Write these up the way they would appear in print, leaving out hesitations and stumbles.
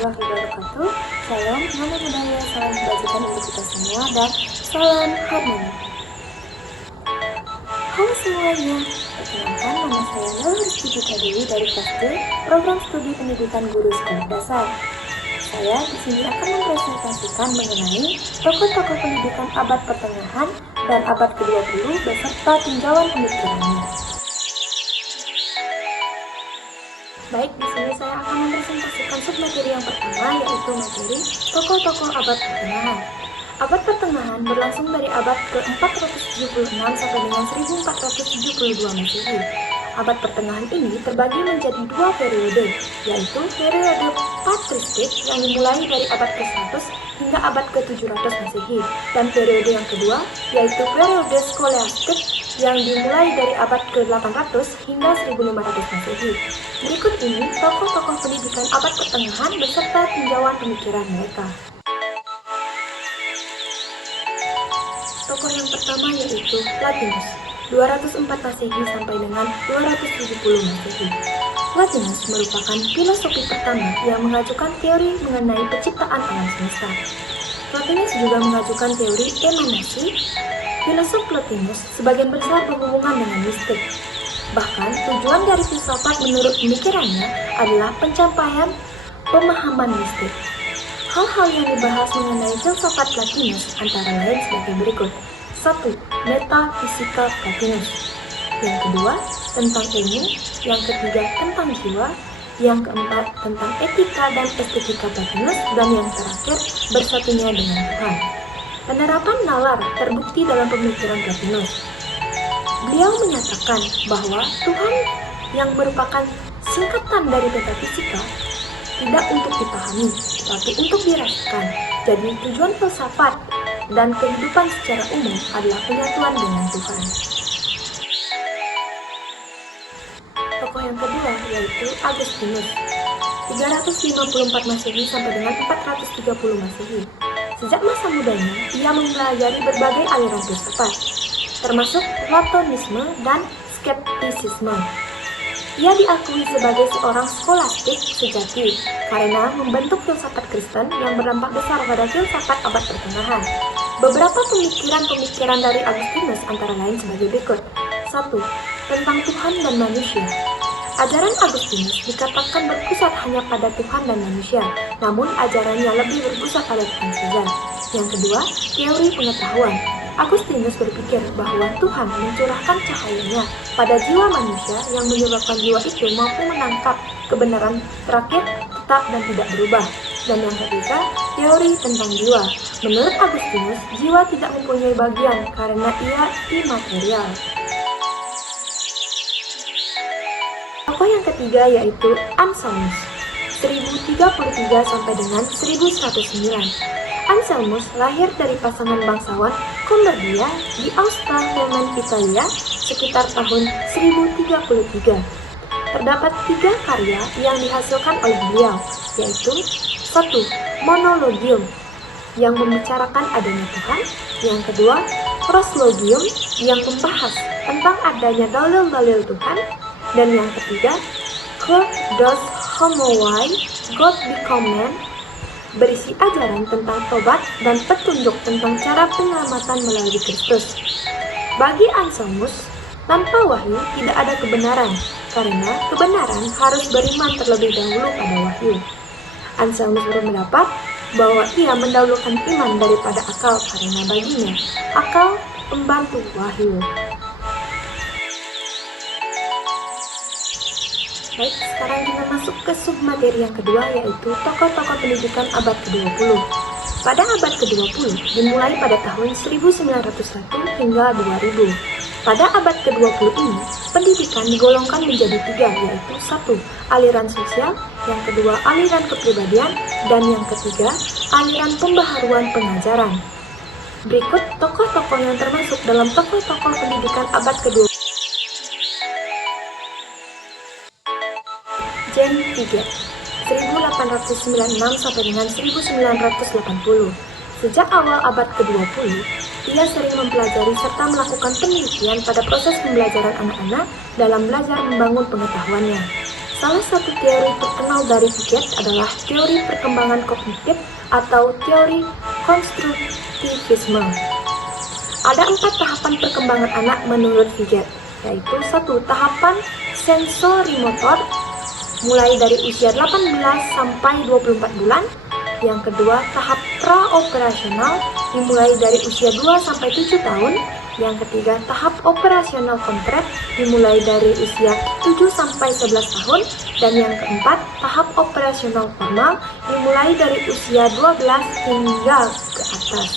warahmatullahi wabarakatuh. Salam, nama budaya, salam kebajikan untuk kita semua, dan salam harmoni. Halo semuanya, perkenalkan nama saya Nurul Rizky Citra Dewi dari kelas D, Program Studi Pendidikan Guru Sekolah Dasar. Saya di sini akan mempresentasikan mengenai tokoh-tokoh pendidikan abad pertengahan dan abad ke-20 beserta tinjauan pemikirannya. Baik, di sini saya akan mempresentasikan submateri yang pertama, yaitu materi tokoh-tokoh abad pertengahan. Abad pertengahan berlangsung dari abad ke-476 sampai dengan 1472 Masehi. Abad pertengahan ini terbagi menjadi dua periode, yaitu periode patristik yang dimulai dari abad ke-100 hingga abad ke-700 Masehi, dan periode yang kedua, yaitu periode skolastik yang dimulai dari abad ke-800 hingga 1500 Masehi. Berikut ini tokoh-tokoh pendidikan abad pertengahan beserta tinjauan pemikiran mereka. Tokoh yang pertama yaitu Plotinus, 204 Masehi sampai dengan 270 Masehi. Plotinus merupakan filosofi pertama yang mengajukan teori mengenai penciptaan alam semesta. Plotinus juga mengajukan teori emanasi. Filosof Plotinus sebagian besar berhubungan dengan mistik. Bahkan tujuan dari filsafat menurut pemikirannya adalah pencapaian pemahaman mistik. Hal-hal yang dibahas mengenai filsafat Plotinus antara lain sebagai berikut. 1. Metafisika Plotinus. Yang kedua, tentang ilmu. Yang ketiga, tentang jiwa. Yang keempat, tentang etika dan estetika Plotinus. Dan yang terakhir, bersatunya dengan Tuhan. Penerapan nalar terbukti dalam pemikiran Plotinus. Beliau menyatakan bahwa Tuhan yang merupakan singkatan dari metafisika tidak untuk dipahami, tetapi untuk dirasakan. Jadi tujuan filsafat dan kehidupan secara umum adalah penyatuan dengan Tuhan. Tokoh yang kedua yaitu Agustinus, 354 Masehi sampai dengan 430 Masehi. Sejak masa mudanya, ia mempelajari berbagai aliran filsafat, termasuk Platonisme dan skeptisisme. Ia diakui sebagai seorang skolastik sejati karena membentuk filsafat Kristen yang berdampak besar pada filsafat abad pertengahan. Beberapa pemikiran-pemikiran dari Agustinus antara lain sebagai berikut. 1. Tentang Tuhan dan manusia. Ajaran Agustinus dikatakan berpusat hanya pada Tuhan dan manusia, namun ajarannya lebih berpusat pada Tuhan saja. Yang kedua, teori pengetahuan. Agustinus berpikir bahwa Tuhan mencurahkan cahayanya pada jiwa manusia yang menyebabkan jiwa itu mampu menangkap kebenaran terakhir, tetap dan tidak berubah. Dan yang ketiga, teori tentang jiwa. Menurut Agustinus, jiwa tidak mempunyai bagian karena ia imaterial. Tokoh yang ketiga yaitu Anselmus, 1033 sampai dengan 1109. Anselmus lahir dari pasangan bangsawan Kombardia di Austria-Hernam, Italia sekitar tahun 1033. Terdapat 3 karya yang dihasilkan oleh beliau, yaitu 1. Monologium yang membicarakan adanya Tuhan. Yang kedua, Proslogium yang membahas tentang adanya dalil-dalil Tuhan. Dan yang ketiga, Cur dos Homoii, God Become Man, berisi ajaran tentang tobat dan petunjuk tentang cara penyelamatan melalui Kristus. Bagi Anselmus, tanpa wahyu tidak ada kebenaran, karena kebenaran harus beriman terlebih dahulu pada wahyu. Anselmus berpendapat bahwa ia mendahulukan iman daripada akal, karena baginya akal pembantu wahyu. Baik, sekarang kita masuk ke submateri yang kedua, yaitu tokoh-tokoh pendidikan abad ke-20. Pada abad ke-20, dimulai pada tahun 1901 hingga 2000. Pada abad ke-20 ini, pendidikan digolongkan menjadi 3, yaitu 1. Aliran sosial, yang kedua aliran kepribadian, dan yang ketiga aliran pembaharuan pengajaran. Berikut tokoh-tokoh yang termasuk dalam tokoh-tokoh pendidikan abad ke-20. Gen 3, 1896 sampai dengan 1980. Sejak awal abad ke-20, ia sering mempelajari serta melakukan penelitian pada proses pembelajaran anak-anak dalam belajar membangun pengetahuannya. Salah satu teori terkenal dari Piaget adalah teori perkembangan kognitif atau teori konstruktivisme. Ada 4 tahapan perkembangan anak menurut Piaget, yaitu 1. Tahapan sensorimotor, mulai dari usia 18 sampai 24 bulan. Yang kedua, tahap praoperasional, dimulai dari usia 2 sampai 7 tahun. Yang ketiga, tahap operasional konkret, dimulai dari usia 7 sampai 11 tahun. Dan yang keempat, tahap operasional formal, dimulai dari usia 12 hingga ke atas.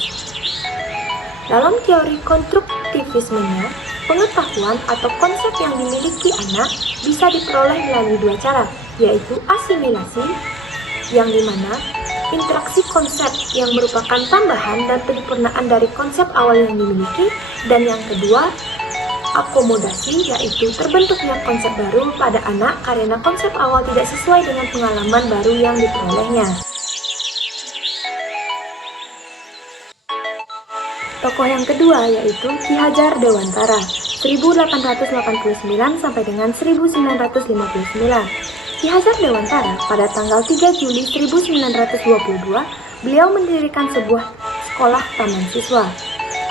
Dalam teori konstruktivismenya, pengetahuan atau konsep yang dimiliki anak bisa diperoleh melalui 2 cara, yaitu asimilasi, yang dimana interaksi konsep yang merupakan tambahan dan penyempurnaan dari konsep awal yang dimiliki, dan yang kedua, akomodasi, yaitu terbentuknya konsep baru pada anak karena konsep awal tidak sesuai dengan pengalaman baru yang diperolehnya. Tokoh yang kedua yaitu Ki Hajar Dewantara, 1889 sampai dengan 1959. Ki Hajar Dewantara pada tanggal 3 Juli 1922, beliau mendirikan sebuah sekolah taman siswa.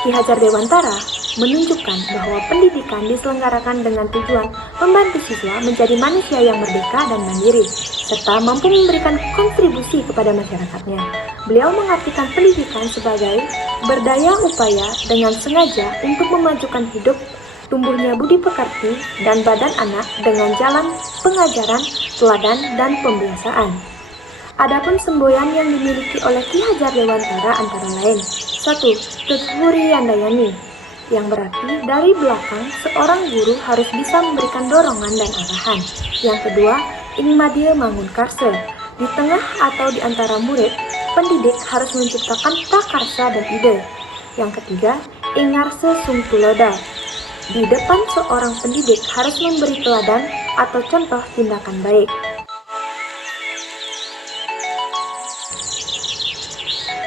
Ki Hajar Dewantara menunjukkan bahwa pendidikan diselenggarakan dengan tujuan membantu siswa menjadi manusia yang merdeka dan mandiri, serta mampu memberikan kontribusi kepada masyarakatnya. Beliau mengartikan pendidikan sebagai berdaya upaya dengan sengaja untuk memajukan hidup, tumbuhnya budi pekerti dan badan anak dengan jalan pengajaran, teladan, dan pembiasaan. Adapun semboyan yang dimiliki oleh Ki Hajar Dewantara antara lain: 1. Tuthuri Yandayani, yang berarti dari belakang seorang guru harus bisa memberikan dorongan dan arahan. Yang kedua, Ingmadie Mangunkarsa, di tengah atau di antara murid, pendidik harus menciptakan prakarsa dan ide. Yang ketiga, Ingarse Sungtuloda, di depan seorang pendidik harus memberi teladan atau contoh tindakan baik.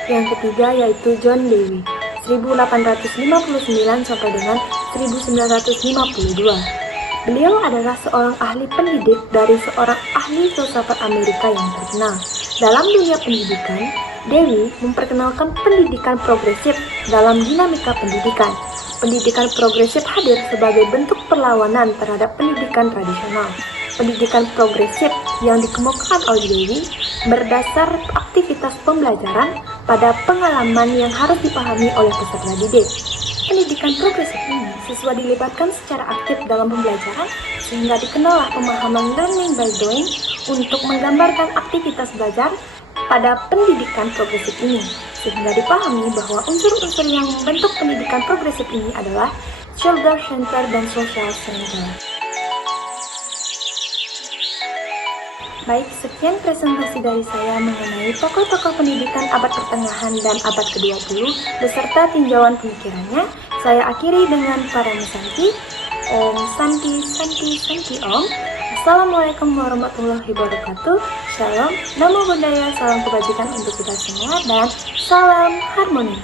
Yang ketiga yaitu John Dewey, 1859 sampai dengan 1952. Beliau adalah seorang ahli pendidik dari seorang ahli filsafat Amerika yang terkenal. Dalam dunia pendidikan, Dewey memperkenalkan pendidikan progresif dalam dinamika pendidikan. Pendidikan progresif hadir sebagai bentuk perlawanan terhadap pendidikan tradisional. Pendidikan progresif yang dikemukakan oleh Dewey berdasar aktivitas pembelajaran pada pengalaman yang harus dipahami oleh peserta didik. Pendidikan progresif ini siswa dilibatkan secara aktif dalam pembelajaran sehingga dikenallah pemahaman learning by doing untuk menggambarkan aktivitas belajar pada pendidikan progresif ini, sehingga dipahami bahwa unsur-unsur yang membentuk pendidikan progresif ini adalah shoulder center dan social center. Baik, sekian presentasi dari saya mengenai tokoh-tokoh pendidikan abad pertengahan dan abad ke-20 beserta tinjauan pemikirannya. Saya akhiri dengan Paramasanti. Om Santi Santi Santi Om. Assalamualaikum warahmatullahi wabarakatuh. Shalom, namo buddhaya, salam kebajikan untuk kita semua, dan salam harmoni.